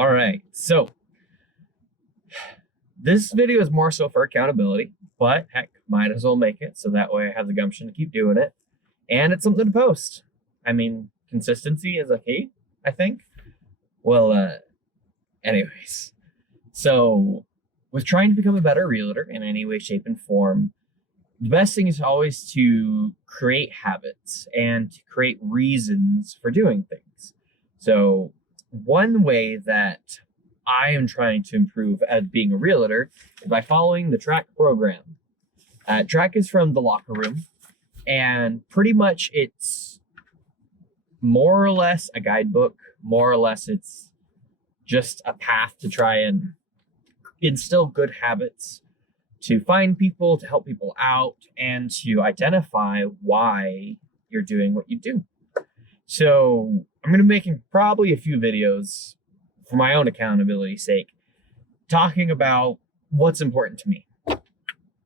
All right. So this video is more so for accountability, but heck, might as well make it so that way I have the gumption to keep doing it. And it's something to post. I mean, consistency is a key, I think. Well, anyways. So with trying to become a better realtor in any way, shape, and form, the best thing is always to create habits and to create reasons for doing things. So one way that I am trying to improve at being a realtor is by following the Track program. Track is from the Locker Room, and pretty much it's more or less a guidebook. More or less it's just a path to try and instill good habits, to find people, to help people out, and to identify why you're doing what you do. So I'm going to be making probably a few videos for my own accountability's sake, talking about what's important to me,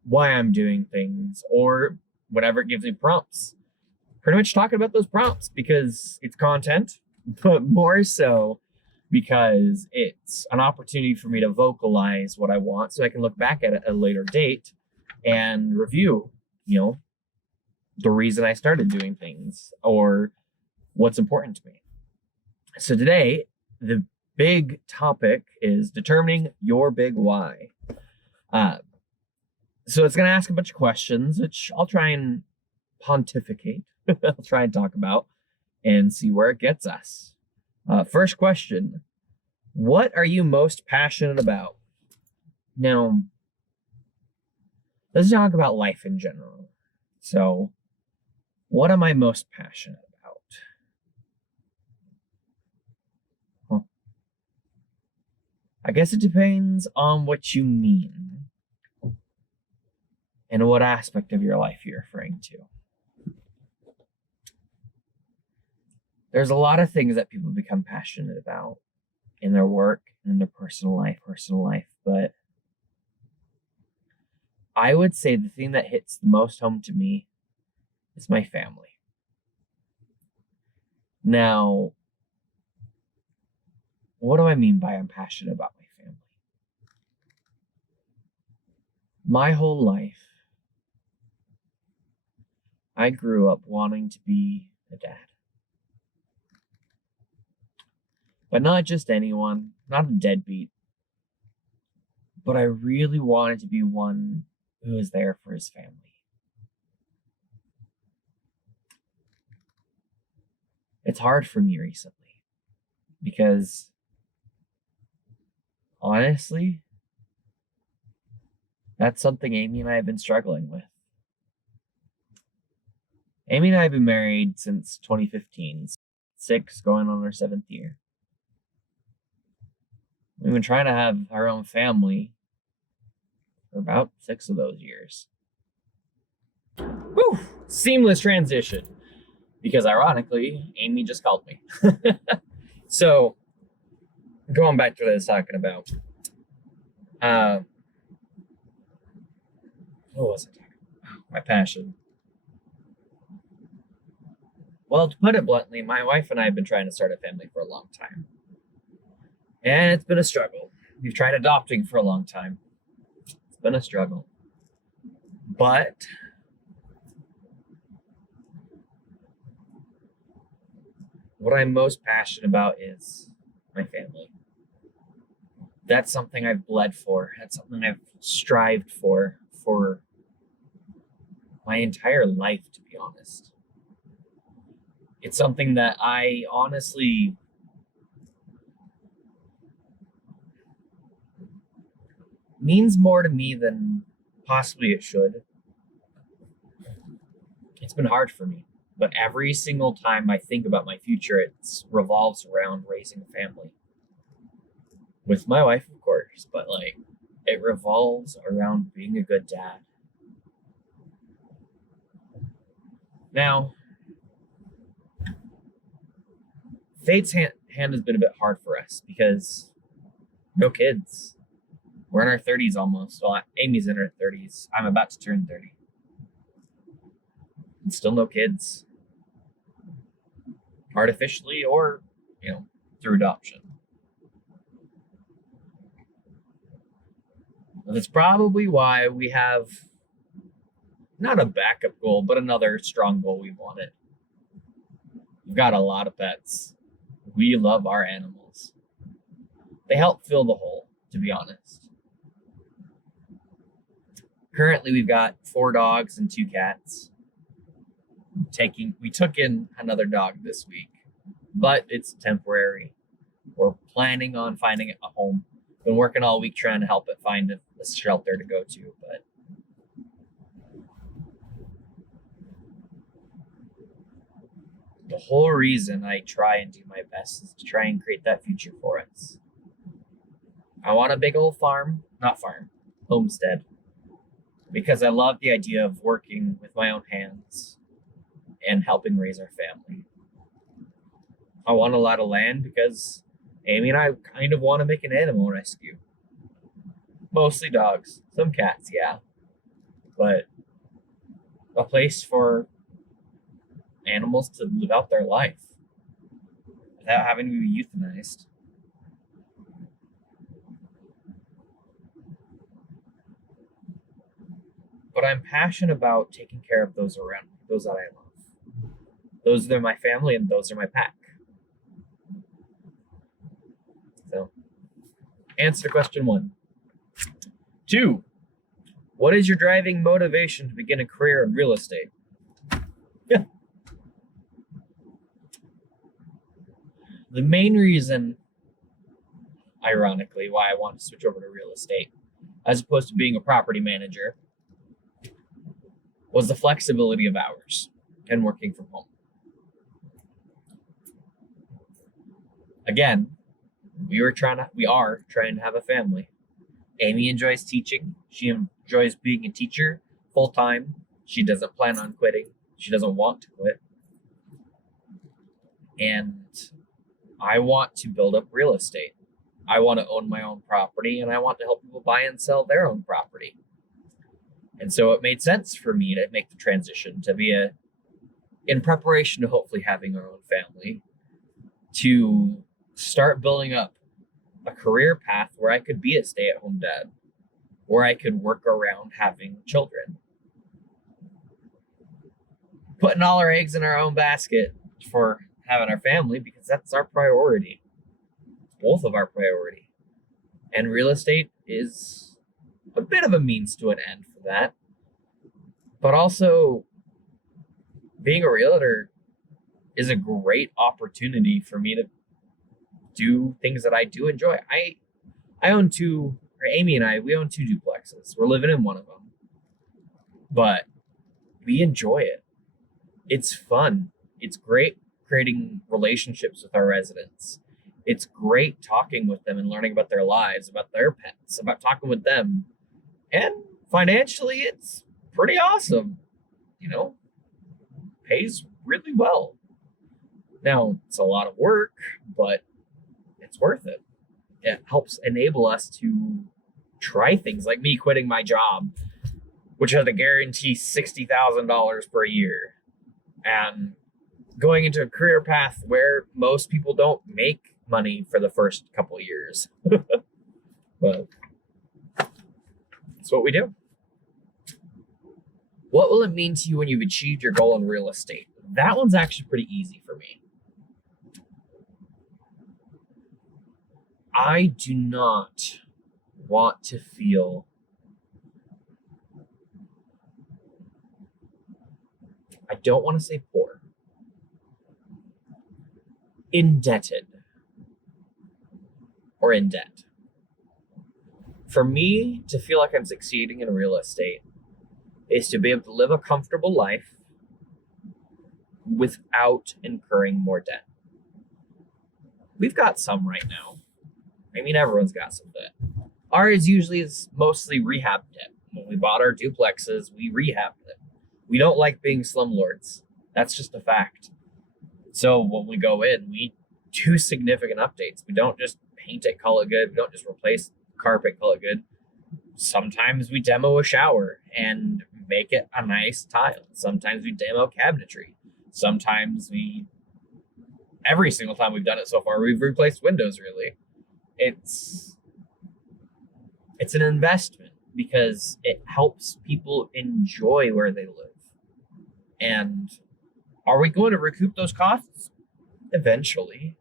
why I'm doing things, or whatever it gives me prompts. Pretty much talking about those prompts because it's content, but more so because it's an opportunity for me to vocalize what I want so I can look back at it at a later date and review, the reason I started doing things or what's important to me. So today, the big topic is determining your big why. So it's going to ask a bunch of questions, which I'll try and pontificate. I'll try and talk about and see where it gets us. First question, what are you most passionate about? Now, let's talk about life in general. So, what am I most passionate about? I guess it depends on what you mean and what aspect of your life you're referring to. There's a lot of things that people become passionate about in their work and in their personal life, but I would say the thing that hits the most home to me is my family. Now, what do I mean by I'm passionate about my family? My whole life, I grew up wanting to be a dad. But not just anyone, not a deadbeat. But I really wanted to be one who is there for his family. It's hard for me recently because honestly, that's something Amy and I have been struggling with. Amy and I have been married since 2015, 6 going on our 7th year. We've been trying to have our own family for about 6 of those years. Whew! Seamless transition. Because ironically, Amy just called me. So, going back to what I was talking about. What was I talking about? My passion. Well, to put it bluntly, my wife and I have been trying to start a family for a long time. And it's been a struggle. We've tried adopting for a long time. It's been a struggle. But what I'm most passionate about is my family. That's something I've bled for. That's something I've strived for my entire life, to be honest. It's something that I honestly means more to me than possibly it should. It's been hard for me, but every single time I think about my future, it revolves around raising a family. With my wife, of course, but it revolves around being a good dad. Now, fate's hand has been a bit hard for us because no kids. We're in our 30s almost. Well, Amy's in her 30s. I'm about to turn 30. And still no kids. Artificially or, through adoption. That's probably why we have not a backup goal, but another strong goal we wanted. We've got a lot of pets. We love our animals. They help fill the hole, to be honest. Currently, we've got 4 dogs and 2 cats. We took in another dog this week, but it's temporary. We're planning on finding it a home. Been working all week trying to help it find a shelter to go to, but the whole reason I try and do my best is to try and create that future for us. I want a big old homestead, because I love the idea of working with my own hands and helping raise our family. I want a lot of land because Amy and I kind of want to make an animal rescue. Mostly dogs, some cats, yeah, but a place for animals to live out their life without having to be euthanized. But I'm passionate about taking care of those around me, those that I love. Those are my family and those are my pack. So, answer question 1. 2, what is your driving motivation to begin a career in real estate? Yeah. The main reason, ironically, why I want to switch over to real estate, as opposed to being a property manager, was the flexibility of hours and working from home. Again, we are trying to have a family. Amy enjoys teaching. She enjoys being a teacher full time. She doesn't plan on quitting. She doesn't want to quit. And I want to build up real estate. I want to own my own property, and I want to help people buy and sell their own property. And so it made sense for me to make the transition to be in preparation to hopefully having our own family, to start building up a career path where I could be a stay-at-home dad, where I could work around having children. Putting all our eggs in our own basket for having our family, because that's our priority. Both of our priority. And real estate is a bit of a means to an end for that. But also, being a realtor is a great opportunity for me to do things that I do enjoy. Amy and I, we own 2 duplexes. We're living in one of them. But we enjoy it. It's fun. It's great creating relationships with our residents. It's great talking with them and learning about their lives, about their pets, about talking with them. And financially, it's pretty awesome. Pays really well. Now, it's a lot of work, but it's worth it. It helps enable us to try things like me quitting my job, which had to guarantee $60,000 per year, and going into a career path where most people don't make money for the first couple of years. But that's what we do. What will it mean to you when you've achieved your goal in real estate? That one's actually pretty easy for me. I do not want to feel I don't want to say poor. Indebted. Or in debt. For me to feel like I'm succeeding in real estate is to be able to live a comfortable life without incurring more debt. We've got some right now. I mean, everyone's got some debt. Ours usually is mostly rehab debt. When we bought our duplexes, we rehabbed them. We don't like being slumlords. That's just a fact. So when we go in, we do significant updates. We don't just paint it, call it good. We don't just replace carpet, call it good. Sometimes we demo a shower and make it a nice tile. Sometimes we demo cabinetry. Every single time we've done it so far, we've replaced windows, really. It's an investment. because it helps people enjoy where they live. And are we going to recoup those costs? Eventually.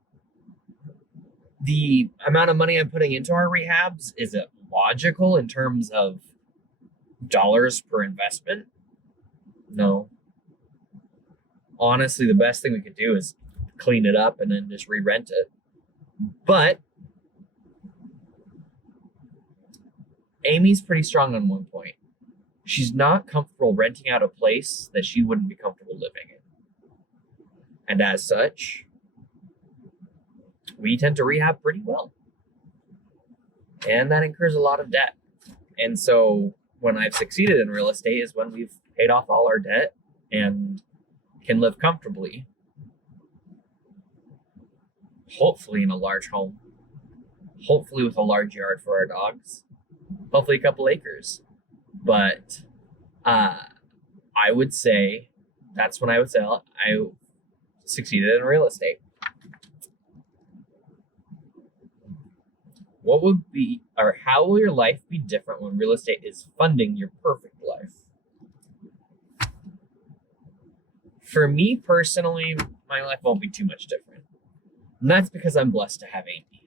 The amount of money I'm putting into our rehabs, is it logical in terms of dollars per investment? No. Honestly, the best thing we could do is clean it up and then just re-rent it. But Amy's pretty strong on one point. She's not comfortable renting out a place that she wouldn't be comfortable living in. And as such, we tend to rehab pretty well. And that incurs a lot of debt. And so when I've succeeded in real estate is when we've paid off all our debt and can live comfortably. Hopefully in a large home. Hopefully with a large yard for our dogs. Hopefully a couple acres. But I would say that's when I would say I succeeded in real estate. What would be, or how will your life be different when real estate is funding your perfect life? For me personally, my life won't be too much different. And that's because I'm blessed to have Amy.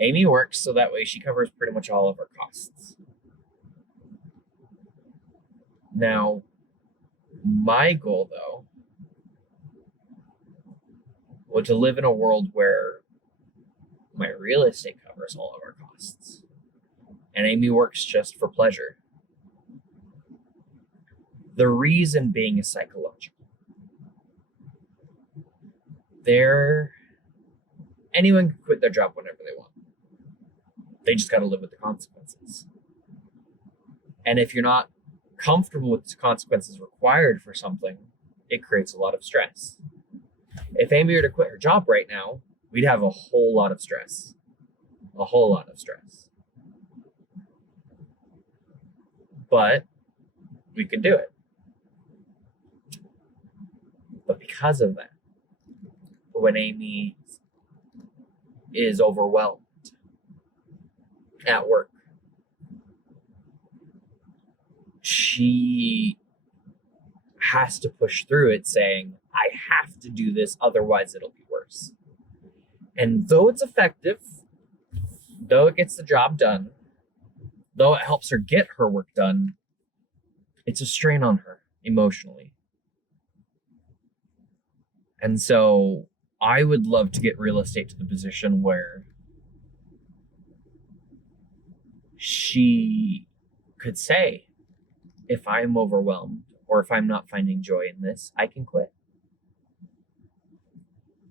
Amy works so that way she covers pretty much all of our costs. Now, my goal though, was to live in a world where my real estate covers all of our costs. And Amy works just for pleasure. The reason being is psychological. Anyone can quit their job whenever they want. They just got to live with the consequences. And if you're not comfortable with the consequences required for something, it creates a lot of stress. If Amy were to quit her job right now, we'd have a whole lot of stress. A whole lot of stress. But we could do it. But because of that, when Amy is overwhelmed at work, she has to push through it saying, I have to do this, otherwise it'll be worse. And though it's effective, though it gets the job done, though it helps her get her work done, it's a strain on her emotionally. And so I would love to get real estate to the position where she could say, if I'm overwhelmed or if I'm not finding joy in this, I can quit.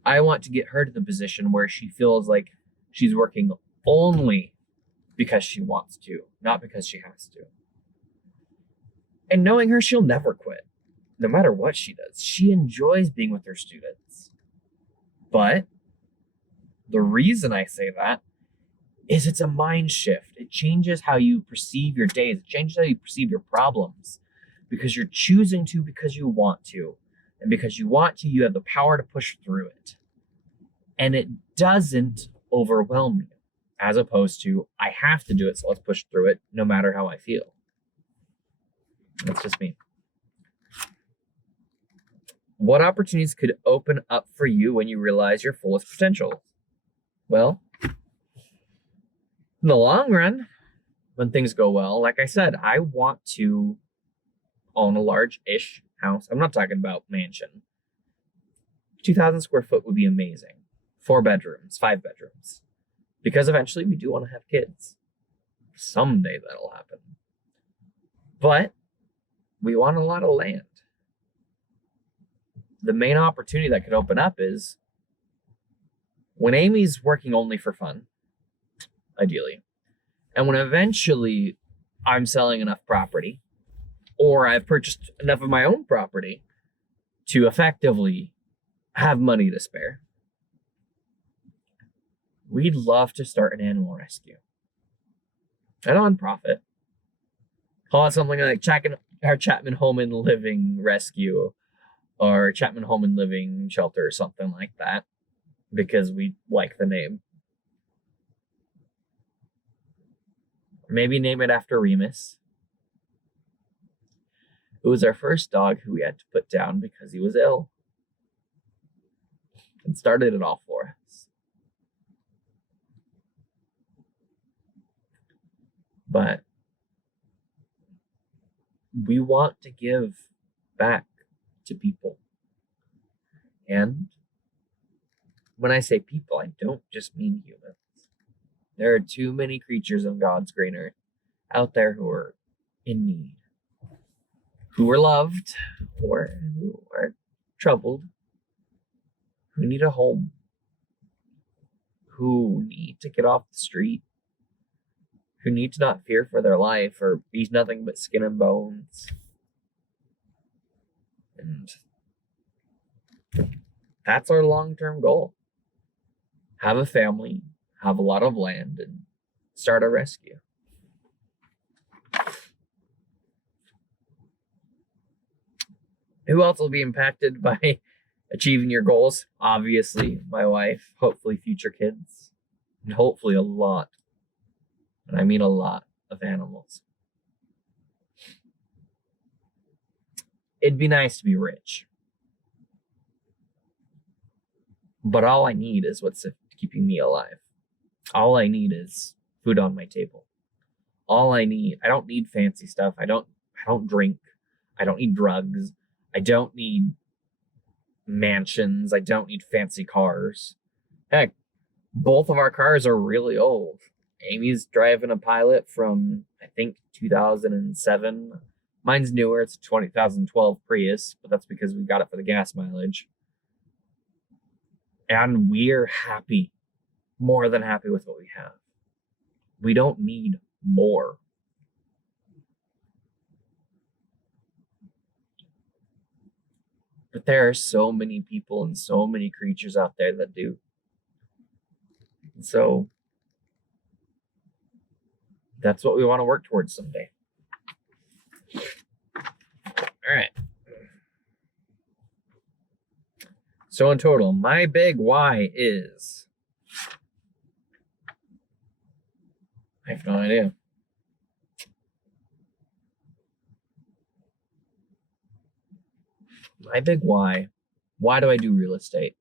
I want to get her to the position where she feels like she's working only because she wants to, not because she has to. And knowing her, she'll never quit, no matter what she does. She enjoys being with her students. But the reason I say that is it's a mind shift. It changes how you perceive your days. It changes how you perceive your problems because you're choosing to because you want to. And because you want to, you have the power to push through it. And it doesn't overwhelm you, as opposed to, I have to do it, so let's push through it no matter how I feel. That's just me. What opportunities could open up for you when you realize your fullest potential? Well, in the long run, when things go well, like I said, I want to own a large-ish house. I'm not talking about mansion. 2,000 square foot would be amazing. 4 bedrooms, 5 bedrooms. Because eventually we do want to have kids. Someday that'll happen. But we want a lot of land. The main opportunity that could open up is when Amy's working only for fun, ideally, and when eventually I'm selling enough property, or I've purchased enough of my own property to effectively have money to spare, we'd love to start an animal rescue. A nonprofit. Call it something like Chapman Home and Living Rescue or Chapman Home and Living Shelter or something like that, because we like the name. Maybe name it after Remus. It was our first dog who we had to put down because he was ill. And started it all for us. But we want to give back to people. And when I say people, I don't just mean humans. There are too many creatures on God's green earth out there who are in need, who are loved, or who are troubled, who need a home, who need to get off the street, who need to not fear for their life or be nothing but skin and bones. And that's our long-term goal. Have a family, have a lot of land, and start a rescue. Who else will be impacted by achieving your goals? Obviously, my wife, hopefully future kids, and hopefully a lot, and I mean a lot, of animals. It'd be nice to be rich. But all I need is what's keeping me alive. All I need is food on my table. I don't need fancy stuff. I don't drink. I don't need drugs. I don't need mansions. I don't need fancy cars. Heck, both of our cars are really old. Amy's driving a Pilot from, I think, 2007. Mine's newer. It's a 2012 Prius, but that's because we got it for the gas mileage. And we're happy, more than happy with what we have. We don't need more. But there are so many people and so many creatures out there that do. And so that's what we want to work towards someday. All right. So in total, my big why is, I have no idea. My big why do I do real estate?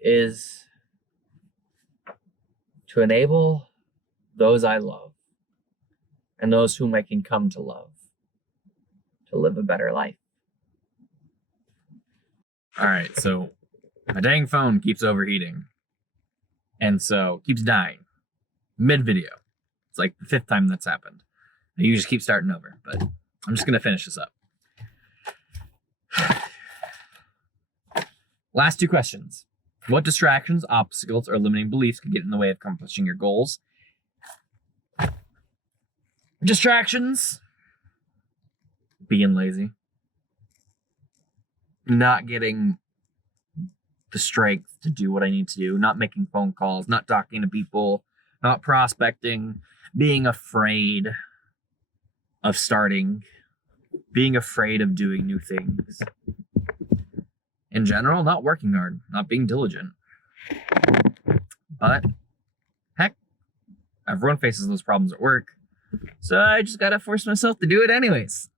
Is to enable those I love and those whom I can come to love to live a better life. All right, so my dang phone keeps overheating. And so keeps dying mid-video. It's like the 5th time that's happened. You just keep starting over, but I'm just going to finish this up. Last 2 questions. What distractions, obstacles, or limiting beliefs could get in the way of accomplishing your goals? Distractions. Being lazy. Not getting the strength to do what I need to do. Not making phone calls. Not talking to people. Not prospecting. Being afraid of starting. Being afraid of doing new things. In general, not working hard. Not being diligent. But, heck, everyone faces those problems at work. So I just gotta force myself to do it anyways.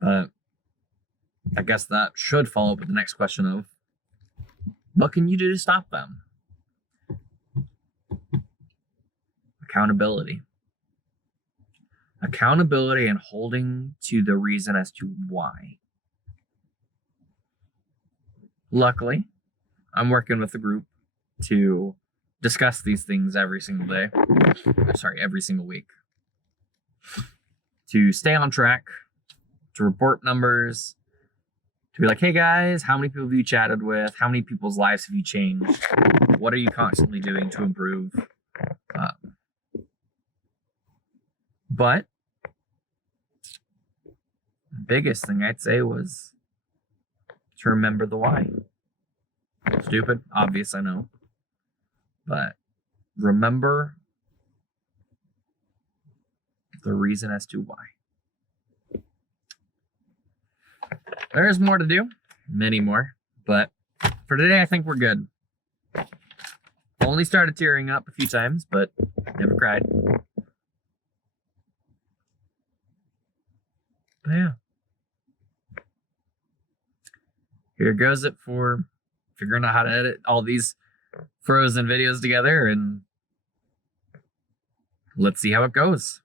But I guess that should follow up with the next question of, what can you do to stop them? Accountability. Accountability and holding to the reason as to why. Luckily, I'm working with a group to discuss these things every single day. Every single week. To stay on track, to report numbers, to be like, hey guys, how many people have you chatted with? How many people's lives have you changed? What are you constantly doing to improve? But the biggest thing I'd say was to remember the why. Stupid, obvious, I know. But remember the reason as to why. There's more to do, many more, but for today I think we're good. Only started tearing up a few times, but never cried. But yeah. Here goes it for figuring out how to edit all these Frozen videos together, and let's see how it goes.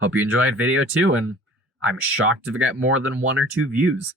Hope you enjoyed video 2, and I'm shocked if it got more than 1 or 2 views.